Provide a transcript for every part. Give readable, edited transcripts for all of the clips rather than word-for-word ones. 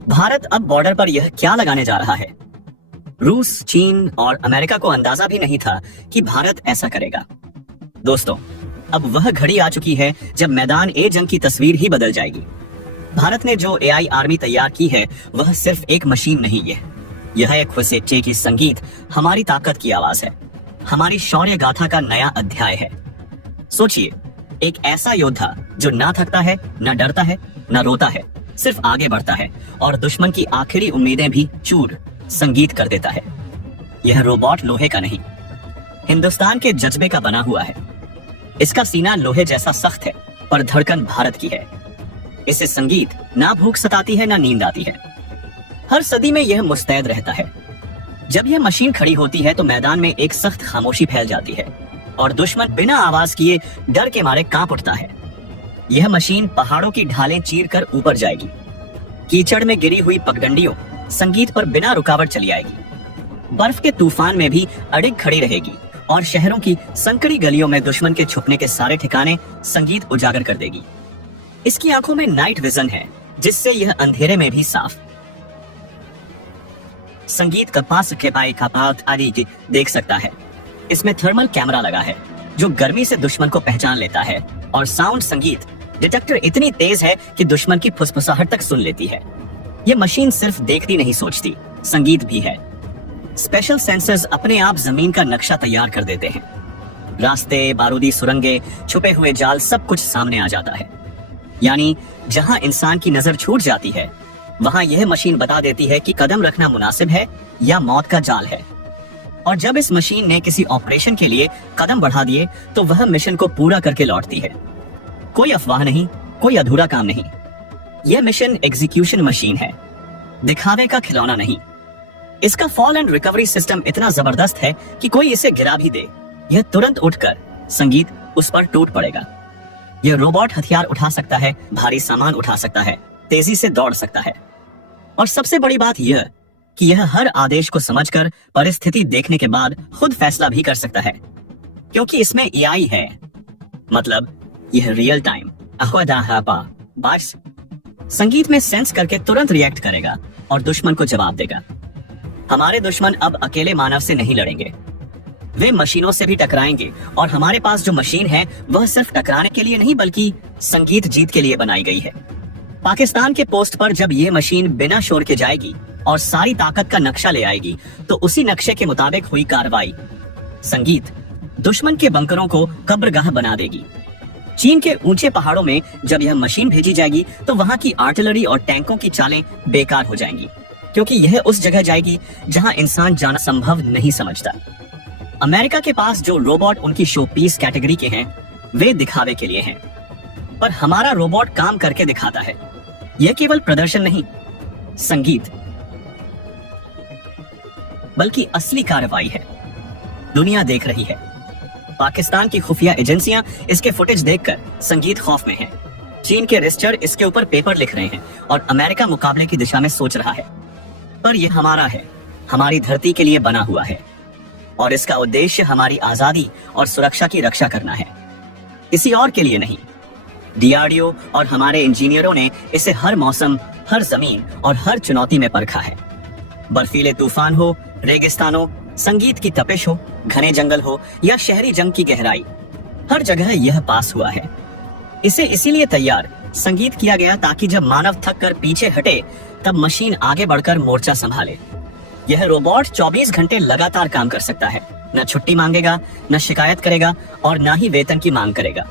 भारत अब बॉर्डर पर यह क्या लगाने जा रहा है? रूस, चीन और अमेरिका को अंदाजा भी नहीं था कि भारत ऐसा करेगा। दोस्तों, अब वह घड़ी आ चुकी है जब मैदान ए जंग की तस्वीर ही बदल जाएगी। भारत ने जो एआई आर्मी तैयार की है वह सिर्फ एक मशीन नहीं है, यह एक खुसेचे की संगीत हमारी ताकत की आवाज है, हमारी शौर्य गाथा का नया अध्याय है। सोचिए, एक ऐसा योद्धा जो ना थकता है, ना डरता है, ना रोता है, सिर्फ आगे बढ़ता है और दुश्मन की आखिरी उम्मीदें भी चूर संगीत कर देता है। यह रोबोट लोहे का नहीं, हिंदुस्तान के जज्बे का बना हुआ है। इसका सीना लोहे जैसा सख्त है, पर धड़कन भारत की है। इसे संगीत ना भूख सताती है, ना नींद आती है। हर सदी में यह मुस्तैद रहता है। जब यह मशीन खड़ी होती है तो मैदान में एक सख्त खामोशी फैल जाती है और दुश्मन बिना आवाज किए डर के मारे कांप उठता है। यह मशीन पहाड़ों की ढालें चीर कर ऊपर जाएगी, कीचड़ में गिरी हुई पगडंडियों संगीत पर बिना रुकावट चली आएगी, बर्फ के तूफान में भी अडिग खड़ी रहेगी और शहरों की संकरी गलियों में दुश्मन के छुपने के सारे ठिकाने संगीत उजागर कर देगी। इसकी आंखों में नाइट विजन है, जिससे यह अंधेरे में भी साफ संगीत का पास के पाई का बात आदि देख सकता है। इसमें थर्मल कैमरा लगा है जो गर्मी से दुश्मन को पहचान लेता है और साउंड संगीत डिटेक्टर इतनी तेज है कि दुश्मन की फुसफुसाहट तक सुन लेती है। यह मशीन सिर्फ देखती नहीं, सोचती संगीत भी है। स्पेशल सेंसर्स अपने आप जमीन का नक्शा तैयार कर देते हैं। रास्ते, बारूदी सुरंगें, छुपे हुए जाल, सब कुछ सामने आ जाता है। यानी जहां इंसान की नजर छूट जाती है वहां यह मशीन बता देती है कि कदम रखना मुनासिब है या मौत का जाल है। और जब इस मशीन ने किसी ऑपरेशन के लिए कदम बढ़ा दिए तो वह मिशन को पूरा करके लौटती है। कोई अफवाह नहीं, कोई अधूरा काम नहीं। यह मिशन एग्जीक्यूशन मशीन है, दिखावे का खिलौना नहीं। इसका फॉल एंड रिकवरी सिस्टम इतना जबरदस्त है कि कोई इसे गिरा भी दे, यह तुरंत उठकर संगीत उस पर टूट पड़ेगा। यह रोबोट हथियार उठा सकता है, भारी सामान उठा सकता है, तेजी से दौड़ सकता है और सबसे बड़ी बात यह कि यह हर आदेश को समझकर परिस्थिति देखने के बाद खुद फैसला भी कर सकता है, क्योंकि इसमें एआई है। मतलब यह रियल टाइम संगीत में सेंस करके तुरंत रिएक्ट करेगा और दुश्मन को जवाब देगा। हमारे दुश्मन अब अकेले मानव से नहीं लड़ेंगे, वे मशीनों से भी टकराएंगे और हमारे पास जो मशीन है वह सिर्फ टकराने के लिए नहीं बल्कि संगीत जीत के लिए बनाई गई है। पाकिस्तान के पोस्ट पर जब ये मशीन बिना शोर के जाएगी और सारी ताकत का नक्शा ले आएगी तो उसी नक्शे के मुताबिक हुई कार्रवाई संगीत दुश्मन के बंकरों को कब्रगाह बना देगी। चीन के ऊंचे पहाड़ों में जब यह मशीन भेजी जाएगी तो वहां की आर्टिलरी और टैंकों की चालें बेकार हो जाएंगी, क्योंकि यह उस जगह जाएगी जहां इंसान जाना संभव नहीं समझता। अमेरिका के पास जो रोबोट उनकी शो पीस कैटेगरी के हैं वे दिखावे के लिए हैं, पर हमारा रोबोट काम करके दिखाता है। यह केवल प्रदर्शन नहीं संगीत, बल्कि असली कार्रवाई है। दुनिया देख रही है। पाकिस्तान की खुफिया एजेंसियां इसके फुटेज देखकर संगीत खौफ में है। चीन के रिसर्चर इसके ऊपर पेपर लिख रहे हैं और अमेरिका मुकाबले की दिशा में सोच रहा है। पर यह हमारा है, हमारी धरती के लिए बना हुआ है और इसका उद्देश्य हमारी आजादी और सुरक्षा की रक्षा करना है, किसी और के लिए नहीं। डीआरडीओ और हमारे इंजीनियरों ने इसे हर मौसम, हर जमीन और हर चुनौती में परखा है। बर्फीले तूफान हो, रेगिस्तानों, संगीत की तपिश हो, घने जंगल हो या शहरी जंग की गहराई, हर जगह यह पास हुआ है। इसे इसीलिए तैयार संगीत किया गया ताकि जब मानव थक कर पीछे हटे तब मशीन आगे बढ़कर मोर्चा संभाले। यह रोबोट 24 घंटे लगातार काम कर सकता है, न छुट्टी मांगेगा, न शिकायत करेगा और न ही वेतन की मांग करेगा।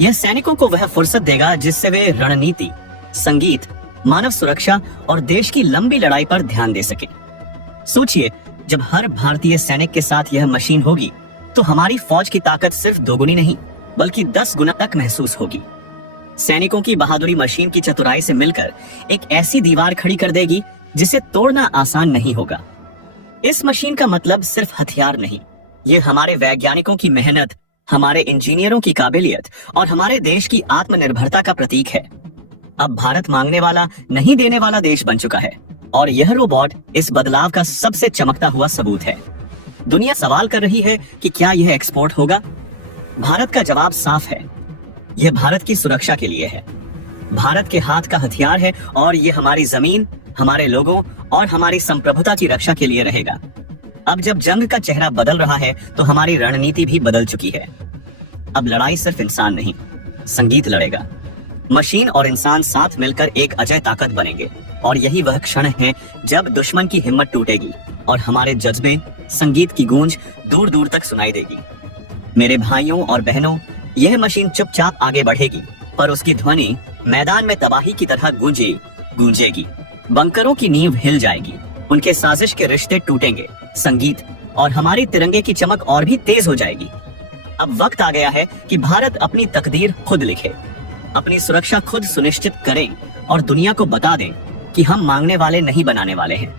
यह सैनिकों को वह फुर्सत देगा जिससे वे रणनीति, संगीत, मानव सुरक्षा और देश की लंबी लड़ाई पर ध्यान दे सके। सोचिए, जब हर भारतीय सैनिक के साथ यह मशीन होगी तो हमारी फौज की ताकत सिर्फ दोगुनी नहीं बल्कि 10 गुना तक महसूस होगी। सैनिकों की बहादुरी मशीन की चतुराई से मिलकर एक ऐसी दीवार खड़ी कर देगी जिसे तोड़ना आसान नहीं होगा। इस मशीन का मतलब सिर्फ हथियार नहीं, ये हमारे वैज्ञानिकों की मेहनत, हमारे इंजीनियरों की काबिलियत और हमारे देश की आत्मनिर्भरता का प्रतीक है। अब भारत मांगने वाला नहीं देने वाला देश बन चुका है और यह रोबोट इस बदलाव का सबसे चमकता हुआ सबूत है। दुनिया सवाल कर रही है कि क्या यह एक्सपोर्ट होगा? भारत का जवाब साफ है, यह भारत की सुरक्षा के लिए है। भारत के हाथ का हथियार है और ये हमारी जमीन, हमारे लोगों और हमारी संप्रभुता की रक्षा के लिए रहेगा। अब जब जंग का चेहरा बदल रहा है तो हमारी रणनीति भी बदल चुकी है। अब लड़ाई सिर्फ इंसान नहीं, संगीत लड़ेगा। मशीन और इंसान साथ मिलकर एक अजय ताकत बनेंगे और यही वह क्षण है जब दुश्मन की हिम्मत टूटेगी और हमारे जज्बे, संगीत की गूंज दूर दूर तक सुनाई देगी। मेरे भाइयों और बहनों, यह मशीन चुपचाप आगे बढ़ेगी पर उसकी ध्वनि मैदान में तबाही की तरह गूंजेगी। बंकरों की नींव हिल जाएगी, उनके साजिश के रिश्ते टूटेंगे, संगीत और हमारी तिरंगे की चमक और भी तेज हो जाएगी। अब वक्त आ गया है कि भारत अपनी तकदीर खुद लिखे, अपनी सुरक्षा खुद सुनिश्चित करें और दुनिया को बता दें कि हम मांगने वाले नहीं बनाने वाले हैं।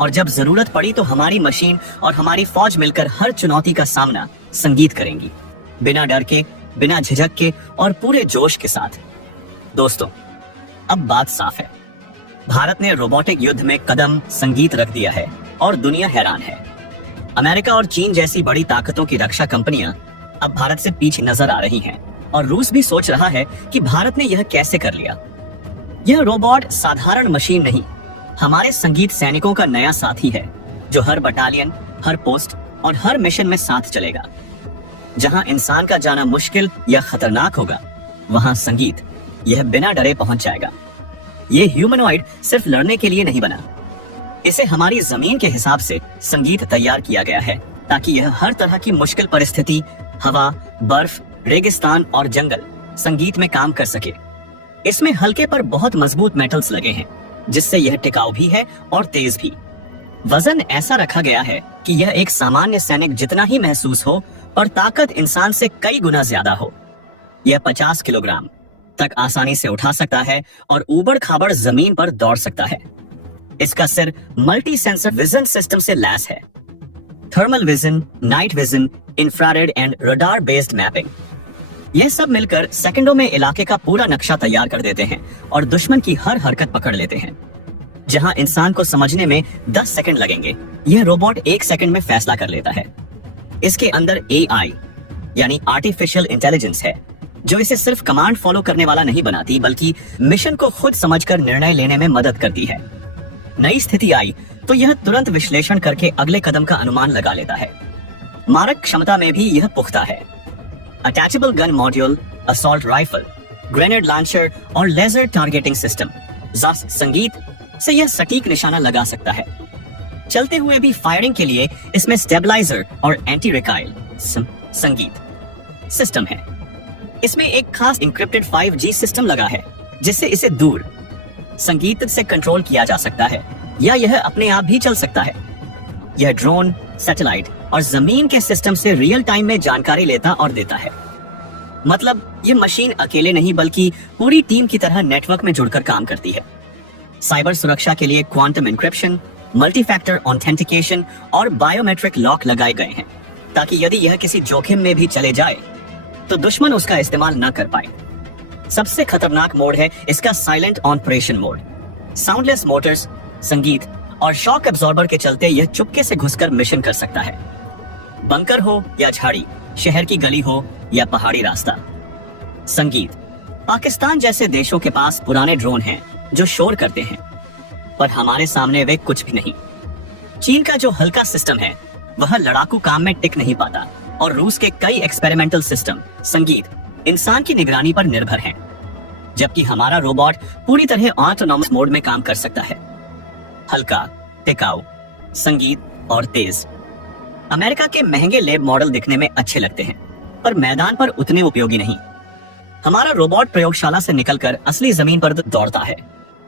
और जब जरूरत पड़ी तो हमारी मशीन और हमारी फौज मिलकर हर चुनौती का सामना संगीत करेंगी, बिना डर के, बिना झिझक के और पूरे जोश के साथ। दोस्तों, अब बात साफ है, भारत ने रोबोटिक युद्ध में कदम संगीत रख दिया है और दुनिया हैरान है। अमेरिका और चीन जैसी बड़ी ताकतों की रक्षा कंपनियां अब भारत से पीछे नजर आ रही हैं और रूस भी सोच रहा है कि भारत ने यह कैसे कर लिया। यह रोबोट साधारण मशीन नहीं, हमारे संगीत सैनिकों का नया साथी है जो हर बटालियन, हर पोस्ट और हर मिशन में साथ चलेगा। जहां इंसान का जाना मुश्किल या खतरनाक होगा, वहां संगीत यह बिना डरे पहुंच जाएगा। ये ह्यूमनॉइड सिर्फ लड़ने के लिए नहीं बना, इसे हमारी जमीन के हिसाब से संगीत तैयार किया गया है ताकि यह हर तरह की मुश्किल परिस्थिति, हवा, बर्फ, रेगिस्तान और जंगल संगीत में काम कर सके। इसमें हल्के पर बहुत मजबूत मेटल्स लगे हैं जिससे यह टिकाऊ भी है और तेज भी। वजन ऐसा रखा गया है कि यह एक सामान्य सैनिक जितना ही महसूस हो पर ताकत इंसान से कई गुना ज्यादा हो। यह 50 किलोग्राम तक आसानी से उठा सकता है और ऊबड़ खाबड़ जमीन पर दौड़ सकता है। इसका सिर मल्टी सेंसर विजन सिस्टम से लैस है। Thermal vision, night vision, infrared and radar based mapping, यह सब मिलकर सेकंडों में इलाके का पूरा नक्शा तैयार कर देते हैं और दुश्मन की हर हरकत पकड़ लेते हैं। जहां इंसान को समझने में 10 सेकंड लगेंगे, यह रोबोट 1 सेकंड में फैसला कर लेता है। इसके अंदर AI यानी आर्टिफिशियल इंटेलिजेंस है जो इसे सिर्फ कमांड फॉलो करने वाला नहीं बनाती बल्कि मिशन को खुद समझकर निर्णय लेने में मदद करती है। नई स्थिति आई तो यह तुरंत विश्लेषण करके अगले कदम का अनुमान लगा लेता है। मारक क्षमता में भी यह पुख्ता है। Attachable gun module, assault rifle, grenade launcher और लेजर टारगेटिंग सिस्टम, संगीत से यह सटीक निशाना लगा सकता है। चलते हुए भी फायरिंग के लिए इसमें स्टेबलाइजर और एंटी रिकाइल संगीत सिस्टम है। इसमें एक खास इंक्रिप्टेड 5G सिस्टम लगा है जिससे इसे दूर संगीत से कंट्रोल किया जा सकता है या यह अपने आप भी चल सकता है। यह ड्रोन, सैटेलाइट और जमीन के सिस्टम से रियल टाइम में जानकारी लेता और देता है। मतलब ये मशीन अकेले नहीं बल्कि पूरी टीम की तरह नेटवर्क में जुड़कर काम करती है। साइबर सुरक्षा के लिए quantum encryption, multi factor authentication और बायोमेट्रिक लॉक लगाए गए हैं ताकि यदि यह किसी जोखिम में भी चले जाए तो दुश्मन उसका इस्तेमाल न कर पाए। सबसे खतरनाक मोड है इसका silent operation mode. Soundless Motors, संगीत और शॉक एब्जॉर्बर के चलते यह चुपके से घुसकर मिशन कर सकता है। बंकर हो या झाड़ी, शहर की गली हो या पहाड़ी रास्ता, संगीत। पाकिस्तान जैसे देशों के पास पुराने ड्रोन हैं जो शोर करते हैं पर हमारे सामने वे कुछ भी नहीं। चीन का जो हल्का सिस्टम है वह लड़ाकू काम में टिक नहीं पाता और रूस के कई एक्सपेरिमेंटल सिस्टम संगीत इंसान की निगरानी पर निर्भर हैं, जबकि हमारा रोबोट पूरी तरह ऑटोनॉमस मोड में काम कर सकता है। हल्का, टिकाऊ, संगीत और तेज। अमेरिका के महंगे लैब मॉडल दिखने में अच्छे लगते हैं पर मैदान पर उतने उपयोगी नहीं। हमारा रोबोट प्रयोगशाला से निकलकर असली जमीन पर दौड़ता है।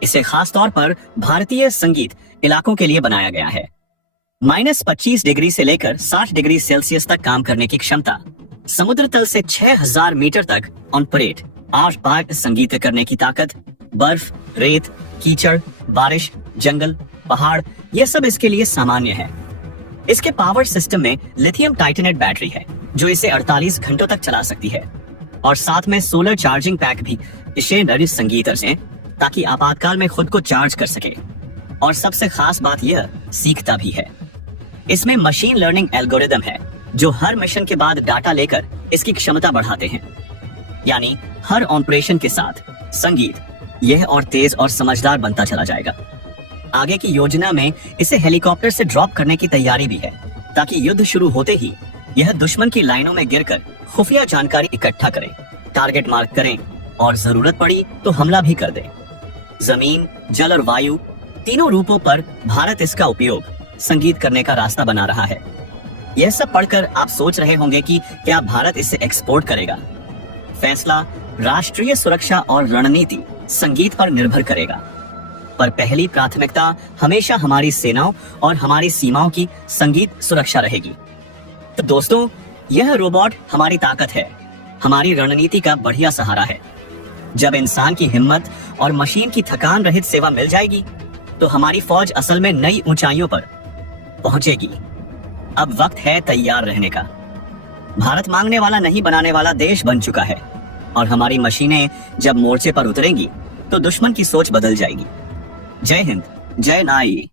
इसे खास तौर पर भारतीय संगीत इलाकों के लिए बनाया गया है। -25 डिग्री से लेकर 60 डिग्री सेल्सियस तक काम करने की क्षमता, समुद्र तल से 6000 मीटर तक ऑन परेड आर पार संगीत करने की ताकत, बर्फ, रेत, कीचड़, बारिश, जंगल, पहाड़, यह सब इसके लिए सामान्य है। इसके पावर सिस्टम में लिथियम टाइटेनेट बैटरी है जो इसे 48 घंटों तक चला सकती है और साथ में सोलर चार्जिंग पैक भी इसे नरिश संगीत से ताकि आपातकाल में खुद को चार्ज कर सके। और सबसे खास बात यह सीखता भी है। इसमें मशीन लर्निंग एल्गोरिदम है जो हर मिशन के बाद डाटा लेकर इसकी क्षमता बढ़ाते हैं। यानी हर ऑपरेशन के साथ संगीत यह और तेज और समझदार बनता चला जाएगा। आगे की योजना में इसे हेलीकॉप्टर से ड्रॉप करने की तैयारी भी है, ताकि युद्ध शुरू होते ही यह दुश्मन की लाइनों में गिरकर खुफिया जानकारी इकट्ठा करें, टारगेट मार्क करें और जरूरत पड़ी तो हमला भी कर दे। जमीन, जल और वायु तीनों रूपों पर भारत इसका उपयोग संगीत करने का रास्ता बना रहा है। यह सब पढ़कर आप सोच रहे होंगे कि क्या भारत इसे एक्सपोर्ट करेगा? फैसला राष्ट्रीय सुरक्षा और रणनीति संगीत पर निर्भर करेगा, पर पहली प्राथमिकता हमेशा हमारी सेनाओं और हमारी सीमाओं की संगीत सुरक्षा रहेगी। तो दोस्तों, यह रोबोट हमारी ताकत है, हमारी रणनीति का बढ़िया सहारा है। जब इंसान की हिम्मत और मशीन की थकान रहित सेवा मिल जाएगी, तो हमारी फौज असल में नई ऊंचाइयों पर पहुंचेगी। अब वक्त है तैयार रहने का। भारत मांगने वाला नहीं, बनाने वाला देश बन चुका है, और हमारी मशीनें जब मोर्चे पर उतरेंगी तो दुश्मन की सोच बदल जाएगी। जय हिंद, जय नाई।